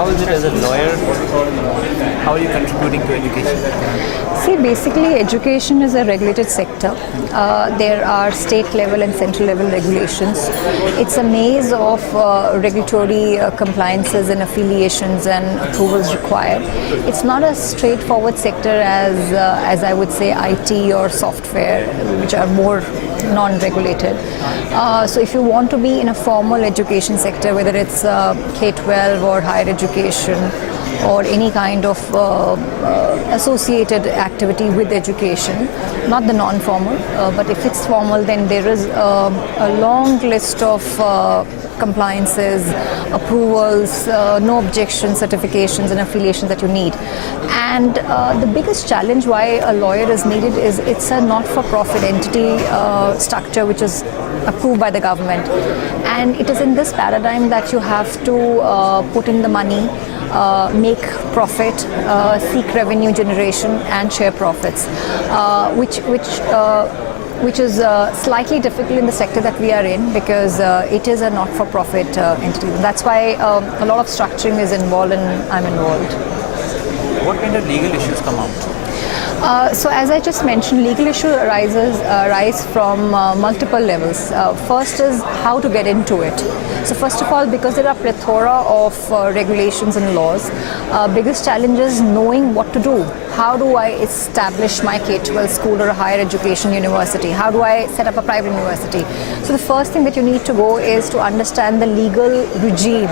how is it as a lawyer? How are you contributing to education? See, basically education is a regulated sector. There are state level and central level regulations. It's a maze of regulatory compliances and affiliations and approvals required. It's not a straightforward sector as I would say IT or software, which are more non-regulated. So if you want to be in a formal education sector, whether it's K-12 or higher education or any kind of associated activity with education, not the non-formal, but if it's formal, then there is a long list of compliances, approvals, no objection certifications and affiliations that you need. And the biggest challenge why a lawyer is needed is it's a not-for-profit entity structure which is approved by the government. And it is in this paradigm that you have to put in the money, make profit, seek revenue generation and share profits, which is slightly difficult in the sector that we are in, because it is a not-for-profit entity. That's why a lot of structuring is involved and I'm involved. What kind of legal issues come out? So as I just mentioned, legal issues arise from multiple levels. First is how to get into it. So first of all, because there are plethora of regulations and laws, biggest challenge is knowing what to do. How do I establish my K-12 school or a higher education university? How do I set up a private university? So the first thing that you need to go is to understand the legal regime,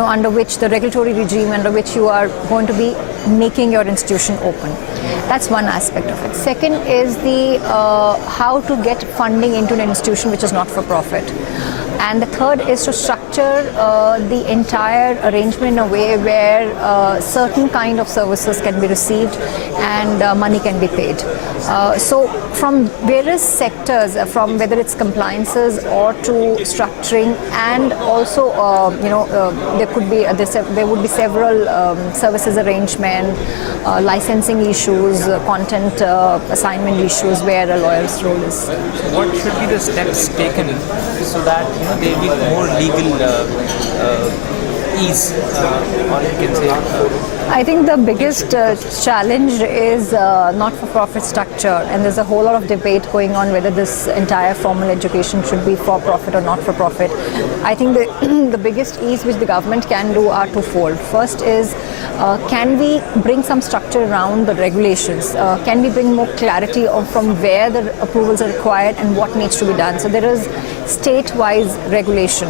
under which the regulatory regime under which you are going to be making your institution open. That's one aspect of it. Second is the how to get funding into an institution which is not for profit. And the third is to structure the entire arrangement in a way where certain kind of services can be received and money can be paid. So from various sectors, from whether it's compliances or to structuring, and also there would be several services arrangement, licensing issues, content assignment issues where a lawyer's role is. So what should be the steps taken so that there will be more legal ease, or you can say? I think the biggest challenge is not-for-profit structure, and there's a whole lot of debate going on whether this entire formal education should be for-profit or not-for-profit. I think the biggest ease which the government can do are twofold. First is, can we bring some structure around the regulations? Can we bring more clarity from where the approvals are required and what needs to be done? So there is state-wise regulation,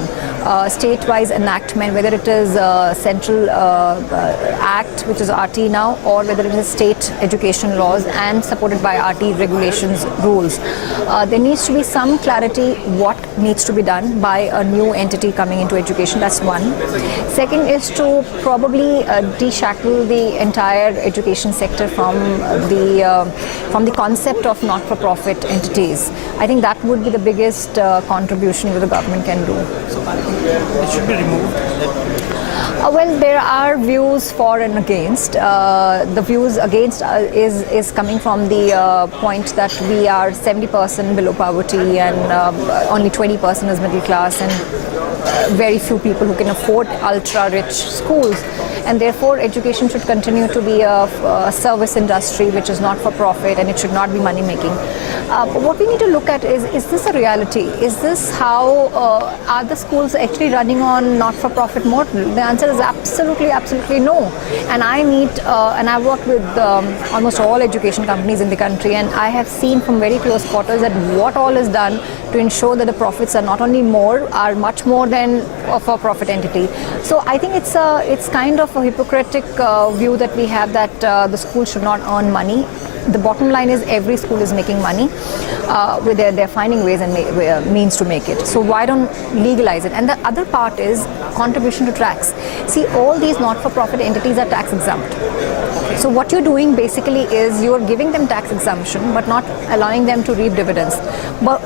state-wise enactment, whether it is central act, which is RT now, or whether it is state education laws and supported by RT regulations rules. There needs to be some clarity what needs to be done by a new entity coming into education. That's one. Second is to probably deshackle the entire education sector from the concept of not-for-profit entities. I think that would be the biggest contribution that the government can do. So it should be removed? Well, there are views for and against. The views against is coming from the point that we are 70% below poverty and only 20% is middle class, and very few people who can afford ultra-rich schools. And therefore, education should continue to be a service industry which is not for profit, and it should not be money-making. But what we need to look at is this a reality? Is this how, are the schools actually running on not-for-profit mode? The answer is absolutely, absolutely no. And I I've worked with almost all education companies in the country, and I have seen from very close quarters that what all is done to ensure that the profits are not only more, are much more than a for-profit entity. So I think it's kind of a hypocritic view that we have that the school should not earn money. The bottom line is every school is making money. They're finding ways and means to make it. So why don't legalize it? And the other part is contribution to tax. See, all these not-for-profit entities are tax exempt. So what you're doing basically is you're giving them tax exemption but not allowing them to reap dividends. But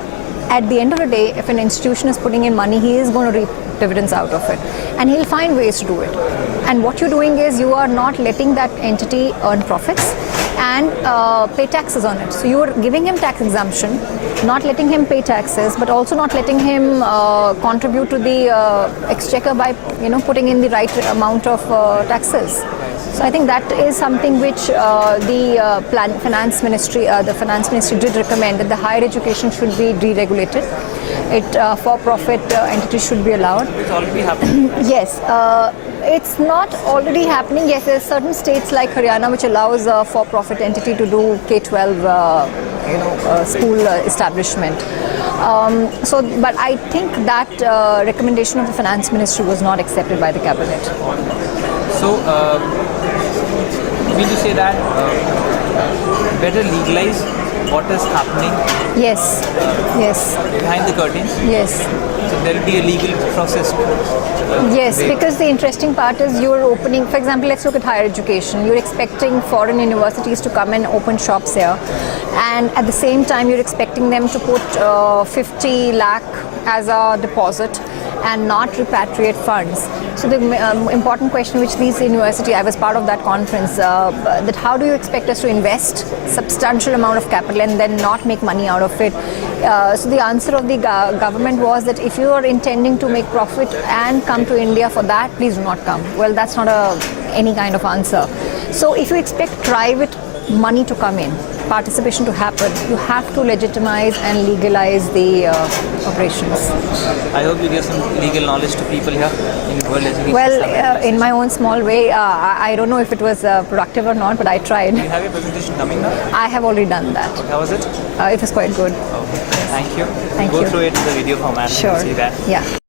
at the end of the day, if an institution is putting in money, he is going to reap dividends out of it, and he'll find ways to do it. And what you're doing is you are not letting that entity earn profits, and pay taxes on it. So you are giving him tax exemption, not letting him pay taxes, but also not letting him contribute to the exchequer by putting in the right amount of taxes. So I think that is something which the finance ministry did recommend, that the higher education should be deregulated. For-profit entities should be allowed. It's already happening. Yes, it's not already happening. Yes, there are certain states like Haryana which allows a for-profit entity to do K-12, school establishment. But I think that recommendation of the finance ministry was not accepted by the cabinet. So, will you say that better legalize what is happening? Yes, yes. Behind the curtains? Yes. So there will be a legal process. Yes, because the interesting part is you're opening, for example, let's look at higher education. You're expecting foreign universities to come and open shops here. And at the same time, you're expecting them to put 50 lakh as a deposit and not repatriate funds. So the important question which these university, I was part of that conference, that how do you expect us to invest substantial amount of capital and then not make money out of it? So the answer of the government was that if you are intending to make profit and come to India for that, please do not come. Well, that's not any kind of answer. So if you expect private money to come in, participation to happen, you have to legitimize and legalize the operations. I hope you give some legal knowledge to people here in world education. Well, in my own small way, I don't know if it was productive or not, but I tried. Do you have your presentation coming now? I have already done that. How was it? It was quite good. Okay. Thank you. Thank Go you. through it in the video format. Sure. See that. Yeah.